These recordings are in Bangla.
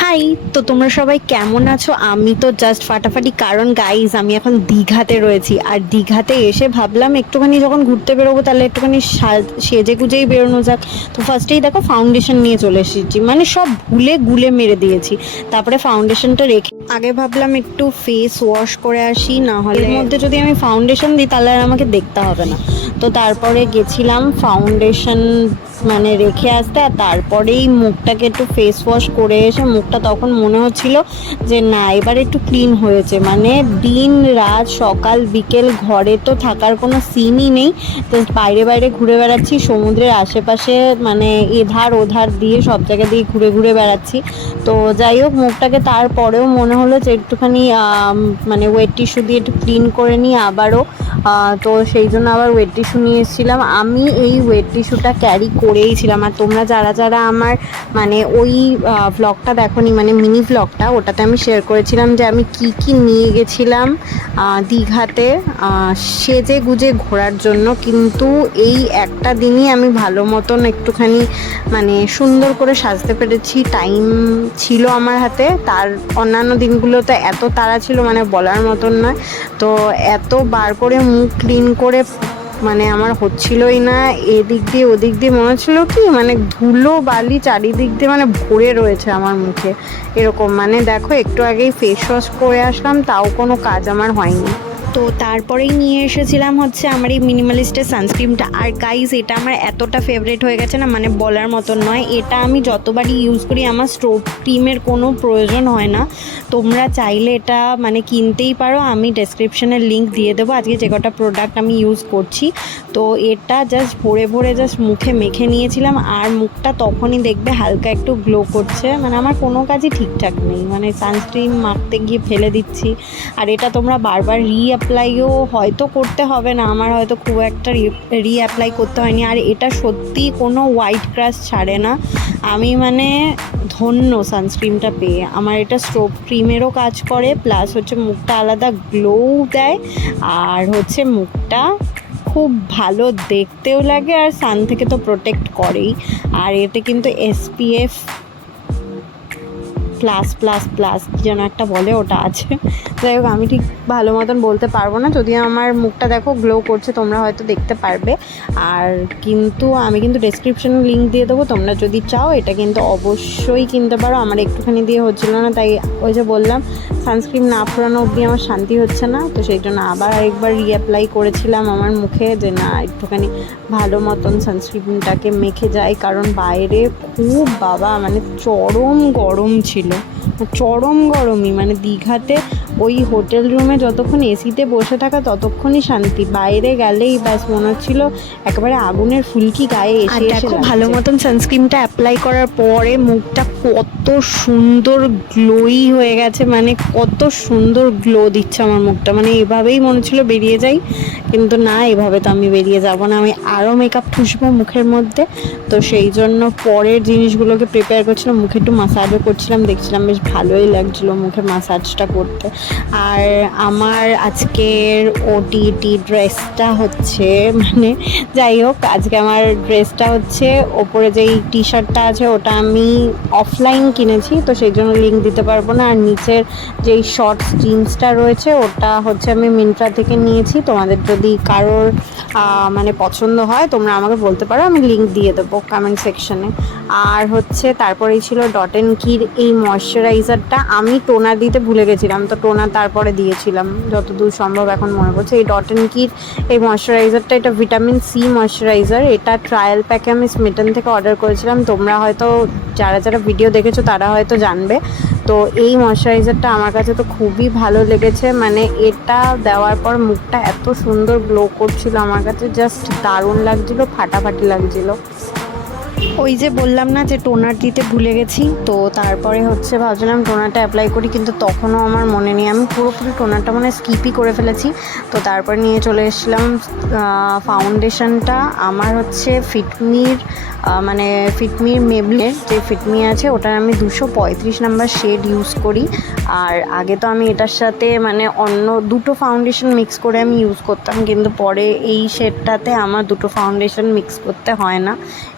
হাই তো তোমরা সবাই কেমন আছো? আমি তো জাস্ট ফাটাফাটি, কারণ গাইজ আমি এখন দীঘাতে রয়েছি। আর দীঘাতে এসে ভাবলাম একটুখানি যখন ঘুরতে বেরোবো, তাহলে একটুখানি সেজে গুজেই বেরোনো যাক। তো ফার্স্টেই দেখো ফাউন্ডেশন নিয়ে চলে এসেছি। মানে সব ভুলে গুলে মেরে দিয়েছি। তারপরে ফাউন্ডেশনটা রেখে আগে ভাবলাম একটু ফেস ওয়াশ করে আসি না হলে মধ্যে যদি আমি ফাউন্ডেশন দিই, তাহলে আর আমাকে দেখতে হবে না। তো তারপরে গেছিলাম ফাউন্ডেশন মানে রেখে আসতে, আর তারপরেই মুখটাকে একটু ফেস ওয়াশ করে এসে মুখটা তখন মনে হচ্ছিল যে না, এবার একটু ক্লিন হয়েছে। মানে দিন, রাত, সকাল, বিকেল ঘরে তো থাকার কোনো সিনই নেই। জাস্ট বাইরে বাইরে ঘুরে বেড়াচ্ছি, সমুদ্রের আশেপাশে মানে এধার, ওধার দিয়ে সব জায়গা দিয়ে ঘুরে ঘুরে বেড়াচ্ছি। তো যাই হোক, মুখটাকে তারপরেও মনে হলো যে একটুখানি মানে ওয়েট টিস্যু দিয়ে একটু ক্লিন করে নিই আবারও। তো সেই জন্য আবার ওয়েট টিস্যু নিয়ে এসেছিলাম আমি এই ওয়েট টিস্যুটা ক্যারি করেই ছিলাম আর তোমরা যারা যারা আমার মানে ওই ভ্লগটা দেখোনি মানে মিনি ভ্লগটা ওটাতে আমি শেয়ার করেছিলাম যে আমি কি কি নিয়ে গেছিলাম দীঘাতে সেজে গুজে ঘোরার জন্য। কিন্তু এই একটা দিনই আমি ভালো মতন একটুখানি মানে সুন্দর করে সাজতে পেরেছি। টাইম ছিল আমার হাতে। তার অন্যান্য দিনগুলোতে এত তাড়া ছিল মানে বলার মতন নয়। তো এত বার করে মুখ ক্লিন করে মানে আমার হচ্ছিলই না, এদিক দিয়ে ওদিক দিয়ে মনে হচ্ছিল কি মানে ধুলো বালি চারিদিক দিয়ে মানে ভরে রয়েছে আমার মুখে, এরকম। মানে দেখো, একটু আগেই ফেস ওয়াশ করে আসলাম, তাও কোনো কাজ আমার হয়নি। তো তারপরেই নিয়ে এসেছিলাম হচ্ছে আমার এই মিনিমালিস্টের সানস্ক্রিনটা আর গাইজ এটা আমার এতটা ফেভারিট হয়ে গেছে না মানে বলার মতন নয়। এটা আমি যতবারই ইউজ করি, আমার স্টোভ ক্রিমের কোনো প্রয়োজন হয় না। তোমরা চাইলে এটা মানে কিনতেই পারো। আমি ডেসক্রিপশনের লিঙ্ক দিয়ে দেবো। আজকে যে কটা প্রোডাক্ট আমি ইউজ করছি। তো এটা জাস্ট ভরে ভরে জাস্ট মুখে মেখে নিয়েছিলাম। আর মুখটা তখনই দেখবে হালকা একটু গ্লো করছে। মানে আমার কোনো কাজই ঠিকঠাক নেই। মানে সানস্ক্রিন মাখতে গিয়ে ফেলে দিচ্ছি। আর এটা তোমরা বারবার রিঅ্যাপ্লাইও হয়তো করতে হবে না। আমার হয়তো খুব একটা রিঅ্যাপ্লাই করতে হয়নি। আর এটা সত্যি কোনো হোয়াইট ক্রাশ ছাড়ে না। আমি মানে ধন্য সানস্ক্রিনটা পেয়ে। আমার এটা স্ট্রোব ক্রিমেরও কাজ করে প্লাস হচ্ছে মুখটা আলাদা গ্লো দেয়, আর হচ্ছে মুখটা খুব ভালো দেখতেও লাগে, আর সান থেকে তো প্রোটেক্ট করেই। আর এতে কিন্তু এসপিএফ প্লাস প্লাস প্লাস যেন একটা বলে, ওটা আছে। যাই হোক, আমি ঠিক ভালো মতন বলতে পারব না। যদি আমার মুখটা দেখো গ্লো করছে, তোমরা হয়তো দেখতে পারবে। আর কিন্তু আমি কিন্তু ডেসক্রিপশান লিঙ্ক দিয়ে দেবো, তোমরা যদি চাও, এটা কিন্তু অবশ্যই কিনতে পারো। আমার একটুখানি দিয়ে হচ্ছিল না, তাই ওই যে বললাম সানস্ক্রিন না ফোরানো অবধি আমার শান্তি হচ্ছে না। তো সেই জন্য আবার আরেকবার রিঅ্যাপ্লাই করেছিলাম আমার মুখে যে না একটুখানি ভালো মতন সানস্ক্রিনটাকে মেখে যাই কারণ বাইরে খুব বাবা মানে চরম গরম ছিল। চরম গরমই মানে দীঘাতে ওই হোটেল রুমে যতক্ষণ এসিতে বসে থাকা ততক্ষণই শান্তি। বাইরে গেলেই ব্যাস মনে হচ্ছিল একেবারে আগুনের ফুলকি গায়ে এসে এসে দেখো ভালো মতন সানস্ক্রিনটা অ্যাপ্লাই করার পরে মুখটা কত সুন্দর গ্লোই হয়ে গেছে মানে কত সুন্দর গ্লো দিচ্ছে আমার মুখটা। মানে এভাবেই মনে ছিল বেরিয়ে যাই, কিন্তু না, এভাবে তো আমি বেরিয়ে যাব না। আমি আরও মেকআপ ঠুসবো মুখের মধ্যে। তো সেই জন্য পরের জিনিসগুলোকে প্রিপেয়ার করছিলাম, মুখে একটু মাসাজও করছিলাম, দেখছিলাম বেশ ভালোই লাগছিল মুখে মাসাজটা করতে। আর আমার আজকের ওটিটি ড্রেসটা হচ্ছে মানে যাই হোক, আজকে আমার ড্রেসটা হচ্ছে, ওপরে যেই টি শার্টটা আছে, ওটা আমি অফলাইন কিনেছি, তো সেই জন্য লিঙ্ক দিতে পারব না। আর নিচের যেই শর্টস জিন্সটা রয়েছে, ওটা হচ্ছে আমি মিন্ত্রা থেকে নিয়েছি। তোমাদের যদি কারোর মানে পছন্দ হয়, তোমরা আমাকে বলতে পারো, আমি লিঙ্ক দিয়ে দেবো কমেন্ট সেকশনে আর হচ্ছে তারপরেই ছিল ডট অ্যান্ড কির এই ময়শ্চারাইজারটা আমি টোনার দিতে ভুলে গেছিলাম, তো টোনার তারপরে দিয়েছিলাম। যতদূর সম্ভব এখন মনে পড়ছে। এই ডট অ্যান্ড কির এই ময়শ্চারাইজারটা এটা ভিটামিন সি ময়শ্চারাইজার এটা ট্রায়াল প্যাকে আমি স্মিটন থেকে অর্ডার করেছিলাম। তোমরা হয়তো, যারা যারা ভিডিও দেখেছ, তারা হয়তো জানবে। তো এই ময়শ্চারাইজারটা আমার কাছে তো খুবই ভালো লেগেছে। মানে এটা দেওয়ার পর মুখটা এত সুন্দর গ্লো করছিল আমার কাছে জাস্ট দারুণ লাগছিল, ফাটাফাটি লাগছিল। ওই যে বললাম না যে টোনার দিতে ভুলে গেছি, তো তারপরে হচ্ছে ভাবছিলাম টোনারটা অ্যাপ্লাই করি, কিন্তু তখনও আমার মনে নেই। আমি পুরোপুরি টোনারটা মানে স্কিপই করে ফেলেছি। তো তারপর নিয়ে চলে এসেছিলাম ফাউন্ডেশনটা আমার হচ্ছে ফিটমির মানে ফিটমির মেবলের যে ফিটমি আছে ওটার আমি দুশো পঁয়ত্রিশ নাম্বার শেড ইউজ করি। আর আগে তো আমি এটার সাথে মানে অন্য দুটো ফাউন্ডেশন মিক্স করে আমি ইউজ করতাম, কিন্তু পরে এই শেডটাতে আমার দুটো ফাউন্ডেশন মিক্স করতে হয় না।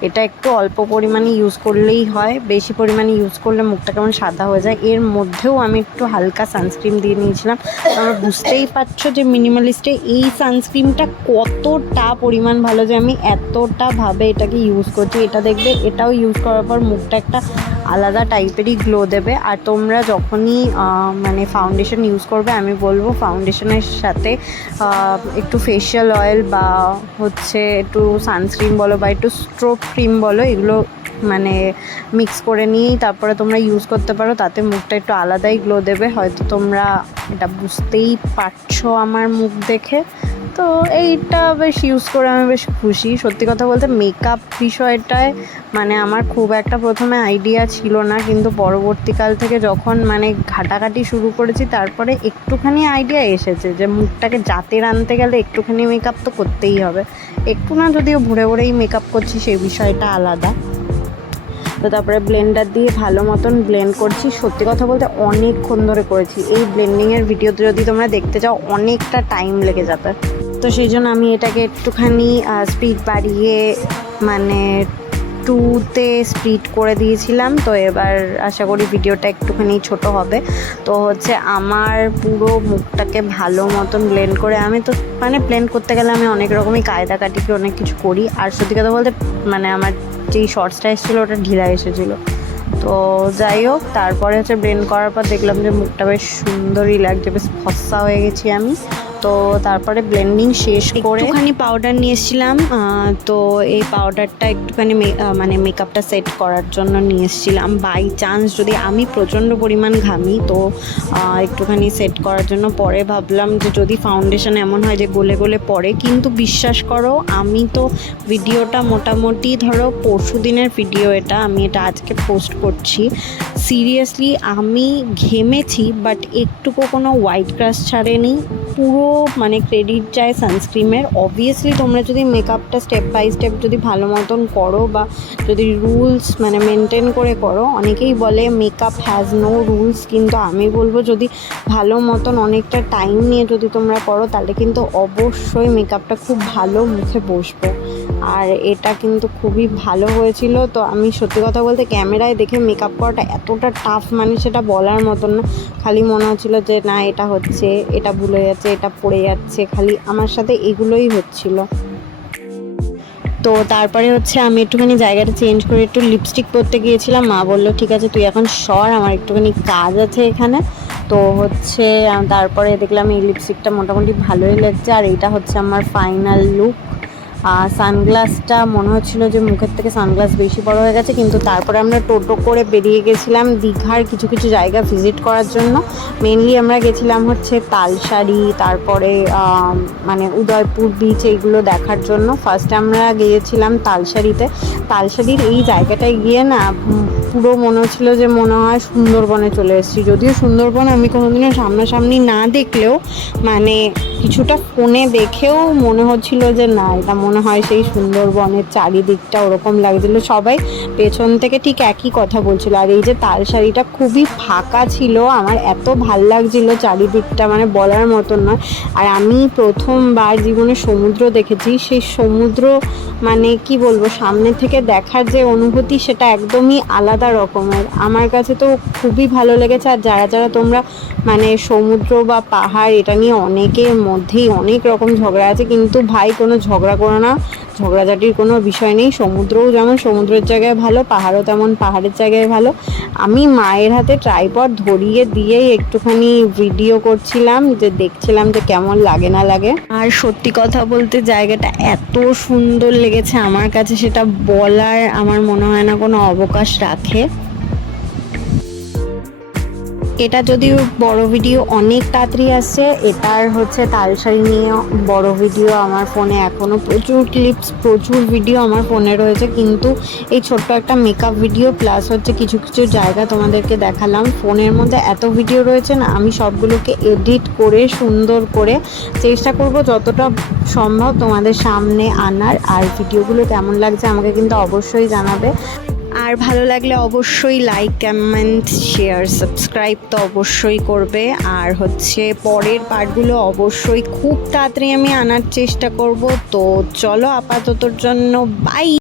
এটা একটু অল্প পরিমাণে ইউজ করলেই হয়, বেশি পরিমাণে ইউজ করলে মুখটা কেমন সাদা হয়ে যায়। এর মধ্যেও আমি একটু হালকা সানস্ক্রিন দিয়ে নিয়েছিলাম। তোমরা বুঝতেই পারছ যে মিনিমালিস্টে এই সানস্ক্রিনটা কতটা পরিমাণ ভালো যে আমি এতটা ভাবে এটাকে ইউজ করছি। এটা দেখবে, এটাও ইউজ করার পর মুখটা একটা আলাদা টাইপেরই গ্লো দেবে। আর তোমরা যখনই মানে ফাউন্ডেশন ইউজ করবে, আমি বলব ফাউন্ডেশনের সাথে একটু ফেশিয়াল অয়েল বা হচ্ছে একটু সানস্ক্রিন বলো বা একটু স্ট্রোক ক্রিম বলো, এগুলো মানে মিক্স করে নিয়েই তারপরে তোমরা ইউজ করতে পারো। তাতে মুখটা একটু আলাদাই গ্লো দেবে। হয়তো তোমরা এটা বুঝতেই পারছ আমার মুখ দেখে। তো এইটা বেশ ইউজ করে আমি বেশ খুশি। সত্যি কথা বলতে মেকআপ বিষয়টায় মানে আমার খুব একটা প্রথমে আইডিয়া ছিল না, কিন্তু পরবর্তীকাল থেকে যখন মানে ঘাটাঘাটি শুরু করেছি, তারপরে একটুখানি আইডিয়া এসেছে যে মুখটাকে জাতের আনতে গেলে একটুখানি মেকআপ তো করতেই হবে। একটু না যদিও ভরে ভরেই মেকআপ করছি, সেই বিষয়টা আলাদা। তো তারপরে ব্লেন্ডার দিয়ে ভালো মতন ব্লেন্ড করছি। সত্যি কথা বলতে অনেকক্ষণ ধরে করেছি। এই ব্লেন্ডিংয়ের ভিডিওতে যদি তোমরা দেখতে চাও, অনেকটা টাইম লেগে যাবে। তো সেই জন্য আমি এটাকে একটুখানি স্পিড বাড়িয়ে মানে টুতে স্পিড করে দিয়েছিলাম। তো এবার আশা করি ভিডিওটা একটুখানি ছোট হবে। তো হচ্ছে আমার পুরো মুখটাকে ভালো মতন ব্লেন্ড করে আমি তো মানে ব্লেন্ড করতে গেলে আমি অনেক রকমই কায়দা কাটিকে অনেক কিছু করি। আর সত্যি কথা বলতে মানে আমার যেই শর্টসটা এসেছিল ওটা ঢিলা এসেছিল। তো যাই হোক, তারপরে হচ্ছে ব্লেন্ড করার পর দেখলাম যে মুখটা বেশ সুন্দরই লাগছে, বেশ ফর্সা হয়ে গেছি আমি। তো তারপরে ব্লেন্ডিং শেষ করে একটুখানি পাউডার নিয়ে এসেছিলাম তো এই পাউডারটা একটুখানি মানে মেকআপটা সেট করার জন্য নিয়ে এসেছিলাম। বাই চান্স যদি আমি প্রচণ্ড পরিমাণ ঘামি, তো একটুখানি সেট করার জন্য পরে ভাবলাম যে যদি ফাউন্ডেশন এমন হয় যে গলে গলে পড়ে, কিন্তু বিশ্বাস করো, আমি তো ভিডিওটা মোটামুটি ধরো পরশু দিনের ভিডিও এটা, আমি এটা আজকে পোস্ট করছি। সিরিয়াসলি আমি ঘেমেছি বাট একটুকু কোনো হোয়াইট ক্রাশ ছাড়েনি। পুরো মানে ক্রেডিট যায় সানস্ক্রিমের অবভিয়াসলি তোমরা যদি মেকআপটা স্টেপ বাই স্টেপ যদি ভালো মতন করো বা যদি রুলস মানে মেনটেন করে করো, অনেকেই বলে মেকআপ হ্যাজ নো রুলস কিন্তু আমি বলব যদি ভালো মতন অনেকটা টাইম নিয়ে যদি তোমরা করো, তাহলে কিন্তু অবশ্যই মেকআপটা খুব ভালো মুখে বসবে। আর এটা কিন্তু খুবই ভালো হয়েছিল। তো আমি সত্যি কথা বলতে ক্যামেরায় দেখে মেকআপ করাটা এতটা টাফ মানে সেটা বলার মতন না। খালি মনে হচ্ছিল যে, না, এটা হচ্ছে, এটা ভুলে যাচ্ছে, এটা পড়ে যাচ্ছে। খালি আমার সাথে এগুলোই হচ্ছিল। তো তারপরে হচ্ছে আমি একটুখানি জায়গাটা চেঞ্জ করে একটু লিপস্টিক পরতে গিয়েছিলাম। মা বলল, ঠিক আছে, তুই এখন সর, আমার একটুখানি কাজ আছে এখানে। তো হচ্ছে তারপরে দেখলাম এই লিপস্টিকটা মোটামুটি ভালোই লাগছে। আর এইটা হচ্ছে আমার ফাইনাল লুক সানগ্লাসটা মনে হচ্ছিল যে মুখের থেকে সানগ্লাস বেশি বড় হয়ে গেছে, কিন্তু তারপরে আমরা টোটো করে বেরিয়ে গেছিলাম দীঘার কিছু কিছু জায়গা ভিজিট করার জন্য। মেনলি আমরা গেছিলাম হচ্ছে তালসারি তারপরে মানে উদয়পুর বিচ এইগুলো দেখার জন্য। ফার্স্টে আমরা গিয়েছিলাম তালসারিতে তালসারির এই জায়গাটায় গিয়ে না পুরো মনে হচ্ছিল যে মনে হয় সুন্দরবনে চলে এসেছি। যদিও সুন্দরবন আমি কোনোদিনও সামনাসামনি না দেখলেও মানে কিছুটা ফোনে দেখেও মনে হচ্ছিল যে না, এটা মনে হয় সেই সুন্দরবনের চারিদিকটা ওরকম লাগছিল। সবাই পেছন থেকে ঠিক একই কথা বলছিল। আর এই যে তাল শাড়িটা খুবই ফাঁকা ছিল, আমার এত ভালো লাগছিল চারিদিকটা মানে বলার মতন নয়। আর আমি প্রথমবার জীবনে সমুদ্র দেখেছি, সেই সমুদ্র মানে কি বলব, সামনে থেকে দেখার যে অনুভূতি, সেটা একদমই আলাদা রকমের। আমার কাছে তো খুবই ভালো লেগেছে, আর যারা যারা তোমরা মানে সমুদ্র বা পাহাড় এটা নিয়ে অনেকের মধ্যেই অনেক রকম ঝগড়া আছে, কিন্তু ভাই কোনো ঝগড়া করো না। ঝগড়াঝাটির কোনো বিষয় নেই। সমুদ্রও যেমন সমুদ্রের জায়গায় ভালো, পাহাড়ও তেমন পাহাড়ের জায়গায় ভালো। আমি মায়ের হাতে ট্রাইপড ধরিয়ে দিয়েই একটুখানি ভিডিও করছিলাম, যে দেখছিলাম যে কেমন লাগে না লাগে। আর সত্যি কথা বলতে জায়গাটা এত সুন্দর লেগেছে আমার কাছে, সেটা বলার আমার মনে হয় না কোনো অবকাশ রাখে। এটা যদিও বড় ভিডিও অনেক তাড়াতাড়ি আসছে, এটার হচ্ছে তালসারি নিয়ে বড় ভিডিও আমার ফোনে এখনও প্রচুর ক্লিপস প্রচুর ভিডিও আমার ফোনে রয়েছে, কিন্তু এই ছোট্ট একটা মেকআপ ভিডিও প্লাস হচ্ছে কিছু কিছু জায়গা তোমাদেরকে দেখালাম। ফোনের মধ্যে এত ভিডিও রয়েছে না, আমি সবগুলোকে এডিট করে, সুন্দর করে চেষ্টা করব যতটা সম্ভব তোমাদের সামনে আনার। আর ভিডিওগুলো কেমন লাগছে আমাকে কিন্তু অবশ্যই জানাবে। আর ভালো লাগলে অবশ্যই লাইক কমেন্ট শেয়ার সাবস্ক্রাইব তো অবশ্যই করবে। আর হচ্ছে পরের পার্টগুলো অবশ্যই খুব তাড়াতাড়ি আমি আনার চেষ্টা করব। তো চলো আপাততর জন্য বাই